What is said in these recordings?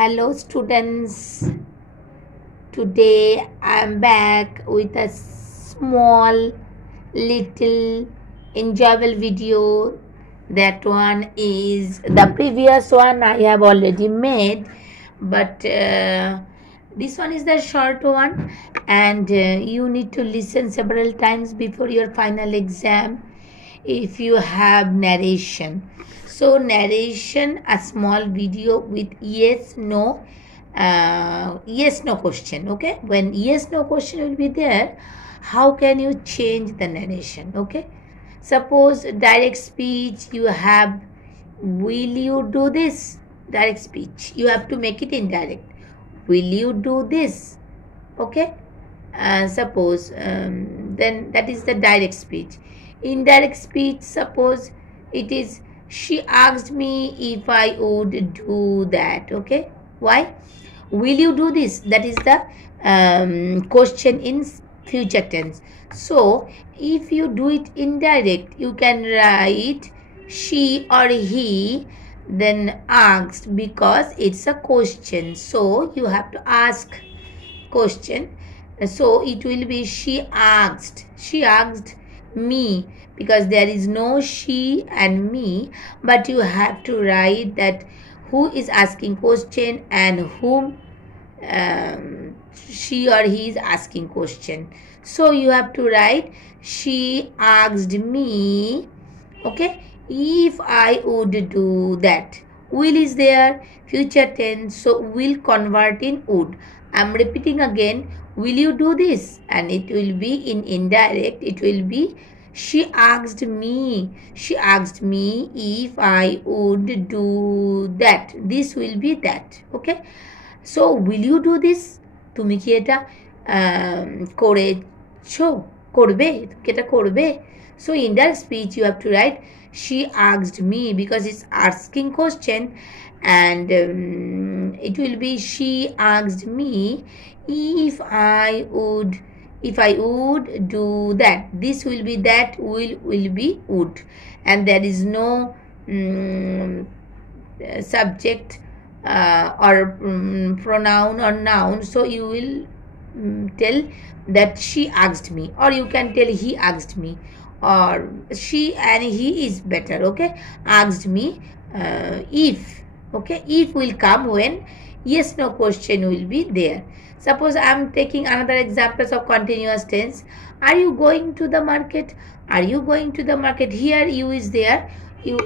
Hello students, today I am back with a small little enjoyable video. That one is the previous one I have already made, but this one is the short one, and you need to listen several times before your final exam if you have narration. So narration, a small video with yes no question. Okay, when yes no question will be there, how can you change the narration? Okay, suppose direct speech you have, will you do this? Direct speech you have to make it indirect. Will you do this? Okay, suppose then that is the direct speech. Indirect speech, suppose it is she asked me if I would do that. Okay, why? Will you do this? That is the question in future tense. So if you do it indirect, you can write she or he, then asked, because it's a question, so you have to ask question. So it will be she asked me, because there is no she and me, but you have to write that who is asking question and whom she or he is asking question. So you have to write she asked me, okay, if I would do that. Will is there, future tense, so will convert in would. I'm repeating again, will you do this? And it will be in indirect, it will be she asked me if I would do that. This will be that. Okay, so will you do this? তুমি কি এটা করেছো, করবে, তুমি কি এটা করবে? So in that speech you have to write she asked me, because it's asking question, and it will be she asked me if I would do that. This will be that, will be would, and there is no subject or pronoun or noun, so you will tell that she asked me, or you can tell he asked me, or she and he is better. Okay, asked me if. Okay, if will come when yes no question will be there. Suppose I am taking another examples of continuous tense. Are you going to the market? Are you going to the market? Here you is there, you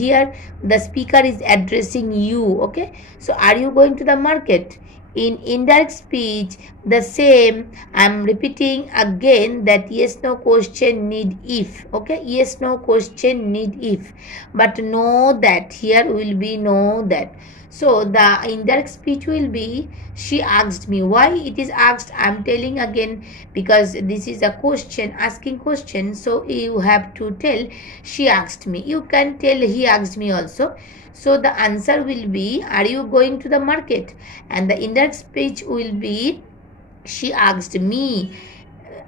here the speaker is addressing you. Okay, so are you going to the market? In indirect speech, the same, I'm repeating again that yes no question need if. Okay, yes no question need if, but know that here will be know that. So the indirect speech will be she asked me. Why it is asked, I'm telling again, because this is a question, asking question, so you have to tell she asked me. You can tell he asked me also. So the answer will be are you going to the market, and the indirect speech will be she asked me.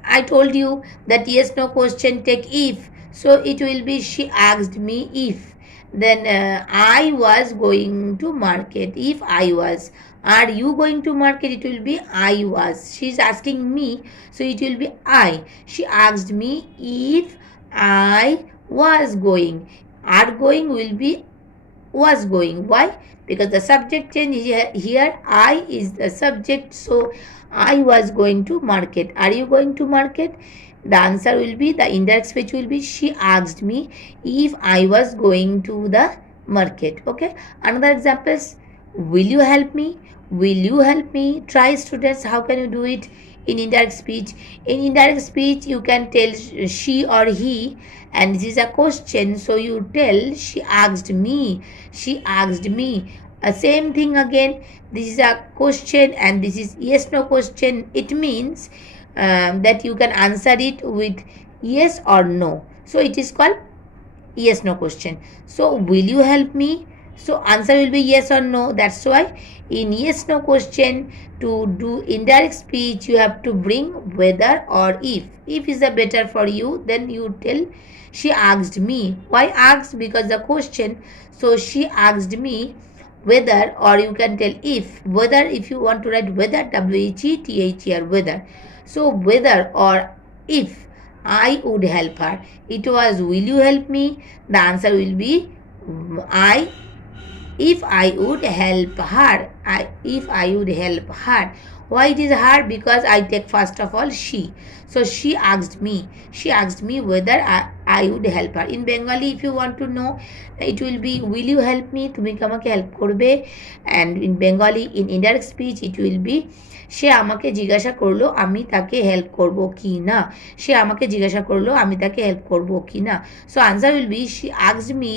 I told you that yes no question take if, so it will be she asked me if. Then I was going to market. If I was, are you going to market? It will be I was. She's asking me, so it will be I. She asked me if I was going. Are going will be was going. Why? Because the subject change here I is the subject, so I was going to market. Are you going to market? The answer will be, the indirect speech will be she asked me if I was going to the market. Okay, another examples, will you help me? Will you help me? Try students, how can you do it in indirect speech? In indirect speech you can tell she or he, and this is a question, so you tell she asked me. She asked me. Same thing again, this is a question and this is yes no question. It means that you can answer it with yes or no, so it is called yes no question. So will you help me? So answer will be yes or no. That's why in yes no question, to do indirect speech you have to bring whether or if. If is the better for you, then you tell she asked me. Why asked? Because the question, so she asked me whether, or you can tell if. Whether, if you want to write whether, WHETHER, whether. So whether or if I would help her. It was will you help me? The answer will be I, if I would help her. If I would help her. Why it is her? Because I take first of all she. So she asked me. She asked me whether I would help her. In Bengali, if you want to know, it will be will you help me? তুমি কি আমাকে help করবে? And in Bengali, in indirect speech, it will be সে আমাকে জিজ্ঞাসা করলো আমি তাকে help করব কি না। সে আমাকে জিজ্ঞাসা করলো আমি তাকে হেল্প করব কি না। So answer will be she asked me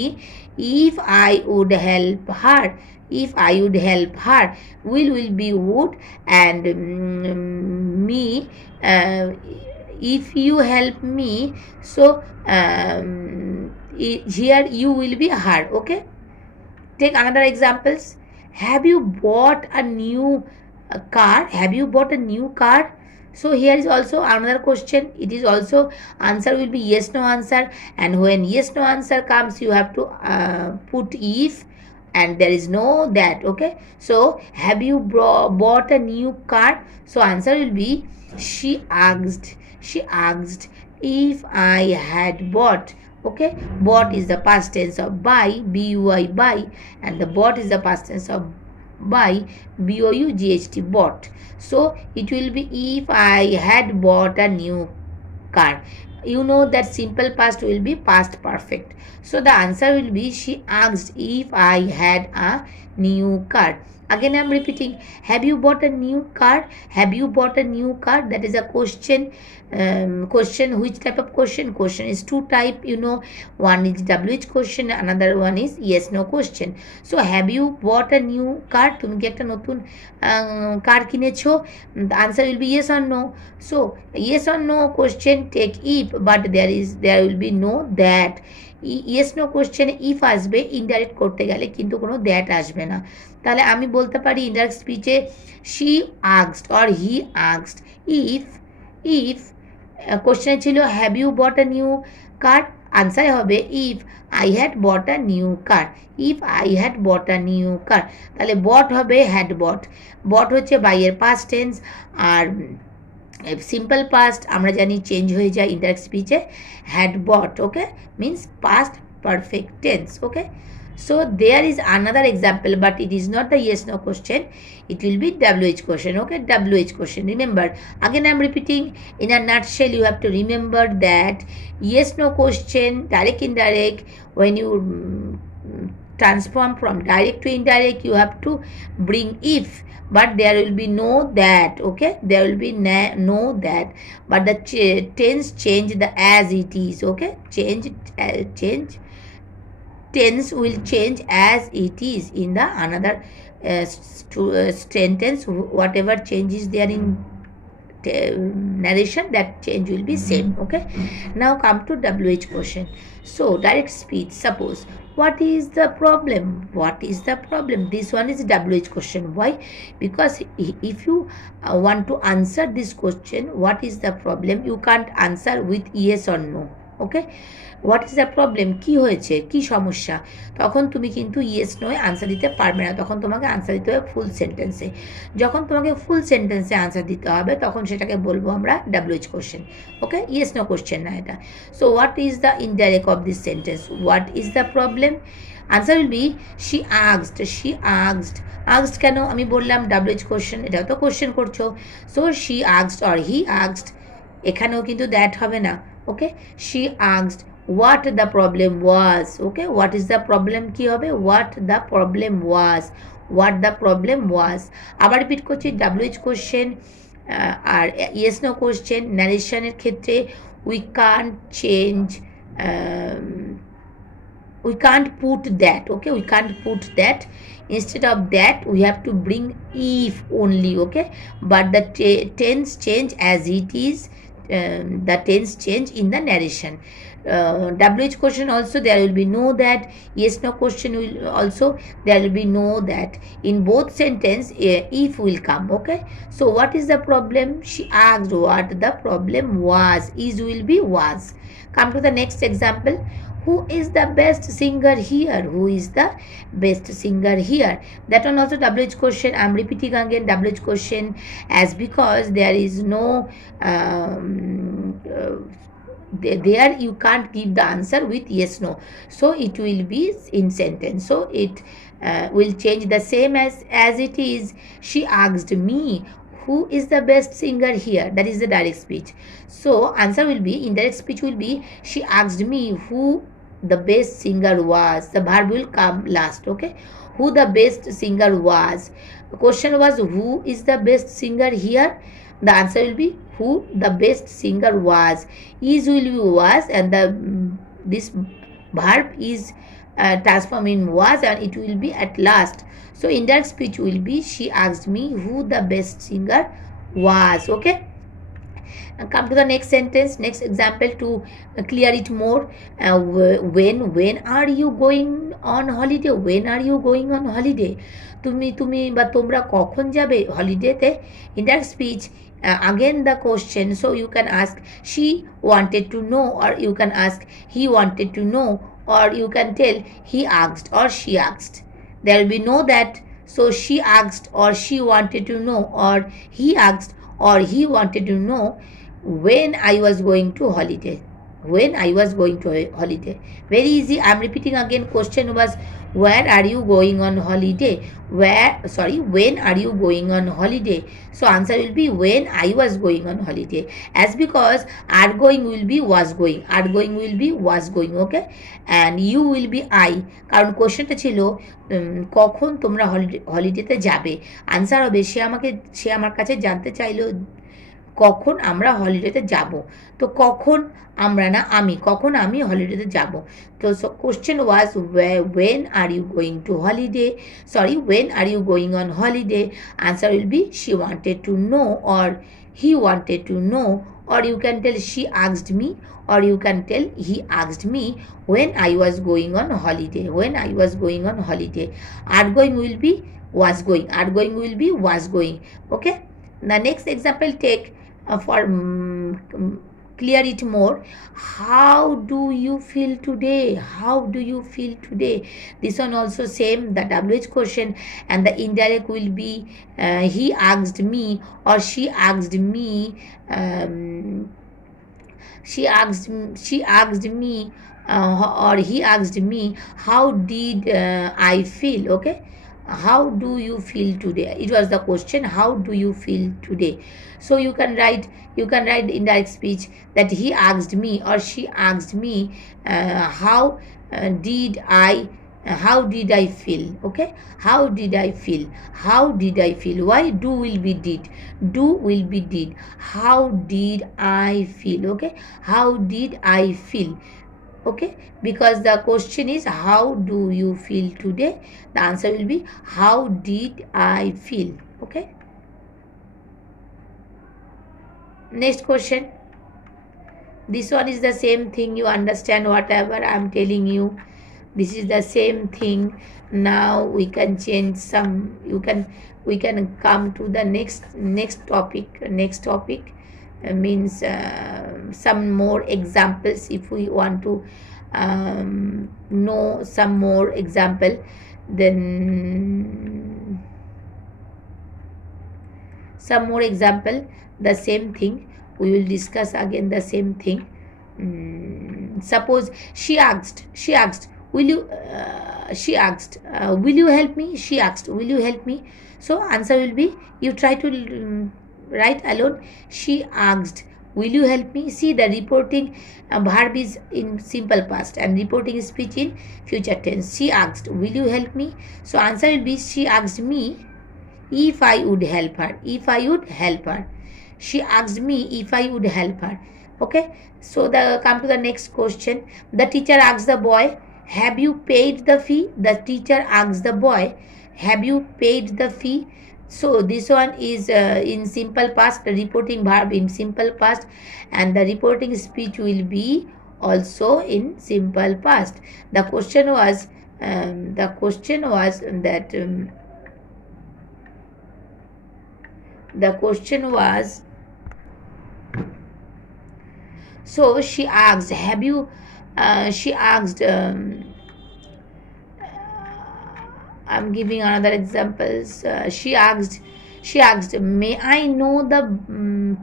if I would help her. If I would help her, will be would, and me, if you help me. So here you will be her. Okay, take another examples. Have you bought a new car? Have you bought a new car? So here is also another question. It is also answer will be yes no answer, and when yes no answer comes you have to put if, and there is no that. Okay, so have you bought a new car? So answer will be she asked if I had bought. Okay, bought is the past tense of buy, buy, buy, and the bought is the past tense of buy, bought, bought. So it will be if I had bought a new car. You know that simple past will be past perfect. So the answer will be she asked if I had a new car. Again I am repeating, have you bought a new car? Have you bought a new car? That is a question. Question, which type of question? Question is two type, you know. One is WH question, another one is yes no question. So have you bought a new car? তুমি কি একটা নতুন কার কিনেছো? The answer will be yes or no. So yes or no question take if, but there will be no that. Yes no কোশ্চেনে if আসবে indirect করতে গেলে, কিন্তু কোনো দ্যাট আসবে না। তাহলে আমি বলতে পারি ইনডাইরেক্ট স্পিচে she asked or he asked if question ছিল have you bought a new car, answer হবে if I had bought a new car. If I had bought a new car, তাহলে বট হবে হ্যাড বট। বট হচ্ছে বাইয়ের past tense, আর simple past আমরা জানি change হয়ে যায় ইনডাইরেক্ট স্পিচে had bought. Okay, means past perfect tense. Okay, so there is another example, but it is not the yes no question, it will be WH question. Okay, WH question, remember, again I am repeating, in a nutshell you have to remember that yes no question, direct indirect, when you transform from direct to indirect you have to bring if, but there will be no that. Okay, there will be no that, but the tense change the as it is. Okay, change tense will change as it is in the another sentence. Whatever change is there in narration, that change will be same. Okay, now come to WH question. So direct speech, suppose what is the problem? What is the problem? This one is WH question. Why? Because if you want to answer this question, what is the problem, you can't answer with yes or no. Okay, what is the problem, কী হয়েছে, কী সমস্যা, তখন তুমি কিন্তু yes নয় answer দিতে পারবে না, তখন তোমাকে আনসার দিতে হবে ফুল সেন্টেন্সে। যখন তোমাকে ফুল সেন্টেন্সে আনসার দিতে হবে তখন সেটাকে বলবো আমরা WH question. Okay, yes no question না এটা। So what is the indirect of this sentence, what is the problem, answer will be she asked কেন, আমি বললাম WH কোশ্চেন, এটাও তো কোশ্চেন করছো। So she asked or he asked, এখানেও কিন্তু দ্যাট হবে না। Okay, she asked what the problem was. Okay, what is the problem কি হবে, what the problem was। আবার রিপিট করছি, WH কোশ্চেন আর ইয়েস নো কোশ্চেন ন্যারেশনের ক্ষেত্রে we can't put that. Okay, we can't put that, instead of that we have to bring if only. Okay, but the tense change as it is, the tense change in the narration. WH question also there will be no that, yes no question will also there will be no that, in both sentence if will come. Okay, so what is the problem, she asked what the problem was, is will be was। Come to the next example, who is the best singer here? Who is the best singer here? That one also WH question. I'm repeating again WH question as because there is no there you can't give the answer with yes no, so it will be in sentence, so it will change the same as it is. She asked me who is the best singer here, that is the direct speech. So answer will be, indirect speech will be, she asked me who the best singer was. The verb will come last. Okay, who the best singer was. The question was who is the best singer here. The answer will be who the best singer was. Is will be was, and the this verb is transformed in was, and it will be at last. So indirect speech will be, she asked me who the best singer was. Okay, and come to the next sentence, next example to clear it more. When are you going on holiday? When are you going on holiday? তুমি বা তোমরা কখন যাবে হলিডেতে? Indirect speech, again the question, so you can ask she wanted to know, or you can ask he wanted to know, or you can tell he asked or she asked. There will be no that, so she asked or she wanted to know, or he asked or he wanted to know when I was going to holiday. When I was going to holiday. Very easy. I am repeating again. Question was where are you going on holiday? When are you going on holiday? So answer will be when I was going on holiday. As because are going will be was going. Are going will be was going. Okay. And you will be I. কারণ কোশ্চেনটা ছিল কখন তোমরা হলিডেতে যাবে। Answer হবে সে আমার কাছে জানতে চাইলো কখন আমরা হলিডেতে যাব। তো কখন আমরা না আমি, কখন আমি হলিডেতে যাব। তো question was when are you going to holiday, when are you going on holiday. Answer will be she wanted to know, or he wanted to know, or you can tell she asked me, or you can tell he asked me when I was going on holiday. When I was going on holiday. Are going will be was going. Are going will be was going. Okay. The next example take for clear it more. How do you feel today? How do you feel today? This one also same, the WH question, and the indirect will be he asked me, or she asked me, she asked me, or he asked me how did I feel. Okay, how do you feel today? It was the question, how do you feel today. So you can write indirect speech that he asked me or she asked me how did I feel. Okay, how did I feel, how did I feel. Why? Do will be did, do will be did. How did I feel. Okay, how did I feel. Okay, because the question is how do you feel today, the answer will be how did I feel. Okay, next question. This one is the same thing, you understand whatever I am telling you. This is the same thing. Now we can change some, we can come to the next topic. Next topic means some more examples. If we want to know some more example, then some more example, the same thing we will discuss again, the same thing. Suppose she asked will you will you help me. She asked will you help me. So answer will be, you try to write alone. She asked will you help me. See, the reporting verb is in simple past and reporting speech in future tense. She asked will you help me. So answer will be she asked me if I would help her. If I would help her. She asked me if I would help her. Okay, so come to the next question. The teacher asked the boy, have you paid the fee. The teacher asked the boy, have you paid the fee. So this one is in simple past, the reporting verb in simple past, and the reporting speech will be also in simple past. The question was that the question was, so she asked, have you She asked, I'm giving another examples. She asked, may I know the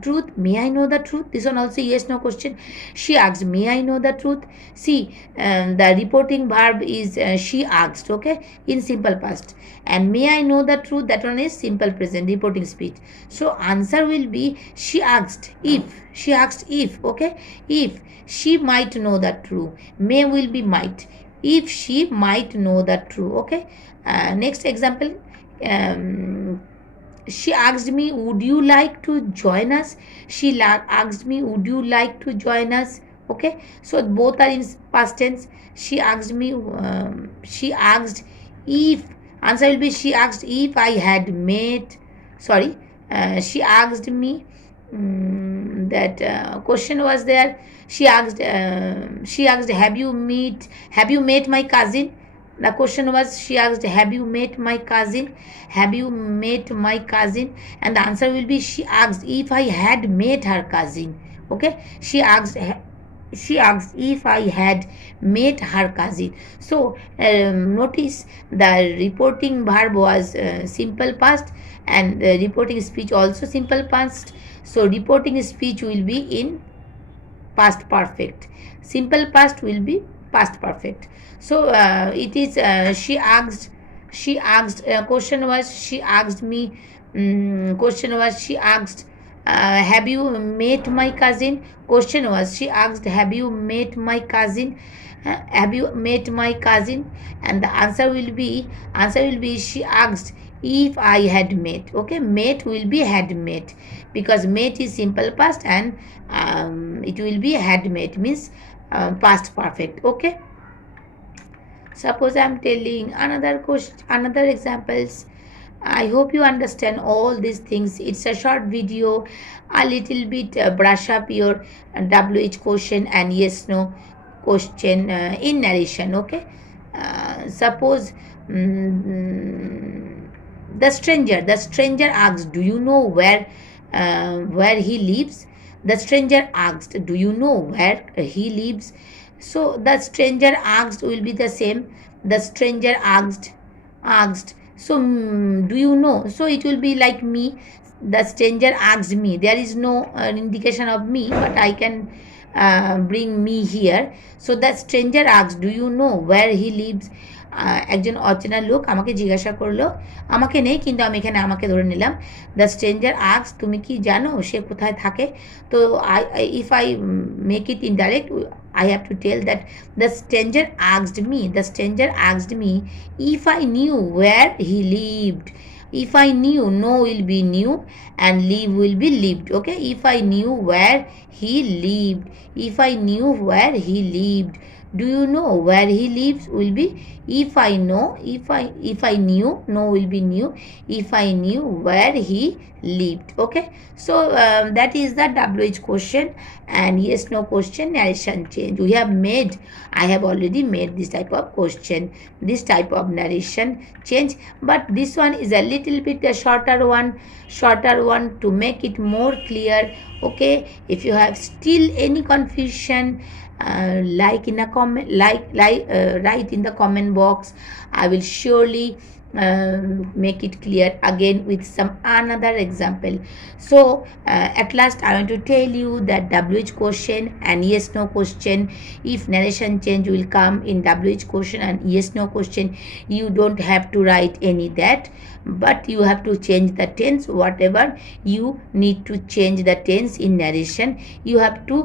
truth? May I know the truth? This one also yes no question. She asked, may I know the truth? See, the reporting verb is she asked, okay, in simple past. And may I know the truth? That one is simple present, reporting speech. So answer will be she asked if. She asked if, okay, if she might know the truth. May will be might. If she might know the truth, okay. Next example, she asked me, would you like to join us? She asked me, would you like to join us? Okay, so both are in past tense. She asked me, she asked if, answer will be she asked if I had met, sorry, she asked me, that question was there. She asked, have you met my cousin? The question was, she asked, have you met my cousin? Have you met my cousin? And the answer will be, she asked if I had met her cousin. Okay, she asked if I had met her cousin. So notice the reporting verb was simple past, and the reporting speech also simple past. So reporting speech will be in past perfect. Simple past will be past perfect. So it is she asked question was she asked me, question was she asked, have you met my cousin? Question was she asked, have you met my cousin? Have you met my cousin? And the answer will be she asked if I had met. Okay, met will be had met, because met is simple past, and it will be had met, means past perfect. Okay, suppose I'm telling another question, another examples. I hope you understand all these things. It's a short video, a little bit brush up your WH question and yes no question in narration. Okay, suppose the stranger asked, do you know where he lives? The stranger asked, do you know where he lives? So the stranger asked will be the same. The stranger asked. So do you know? So it will be like me. The stranger asked me. There is no indication of me, but I can bring me here. So the stranger asked, do you know where he lives? একজন অচেনা লোক আমাকে জিজ্ঞাসা করলো, আমাকে নেই কিন্তু আমি এখানে আমাকে ধরে নিলাম। দ্য স্ট্রেঞ্জার আস্ক, তুমি কি জানো সে কোথায় থাকে? তো if I make it indirect, I have to tell that the stranger asked me if I knew where he lived. If I knew, know will be knew and live will be lived. Okay, if I knew where he lived. If I knew where he lived. Do you know where he lives will be if I know. If I knew, know will be knew. If I knew where he lived. Okay, so that is the WH question and yes no question narration change. I have already made this type of question, this type of narration change, but this one is a little bit a shorter one to make it more clear. Okay, if you have still any confusion, like in a comment, write in the comment box. I will surely make it clear again with some another example. So at last I want to tell you that WH question and yes no question, if narration change will come in WH question and yes no question, you don't have to write any that, but you have to change the tense. Whatever you need to change the tense in narration, you have to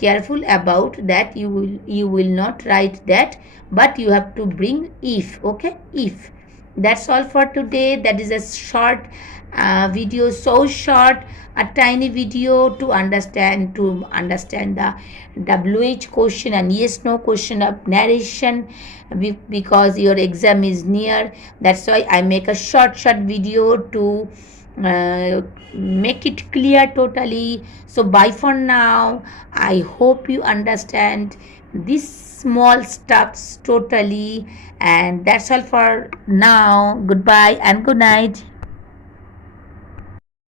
careful about that. You will not write that, but you have to bring if. Okay, if. That's all for today. That is a short video, so short, a tiny video to understand the WH question and yes no question of narration, because your exam is near. That's why I make a short video to make it clear totally. So bye for now. I hope you understand this small stuffs totally, and that's all for now. Goodbye and good night.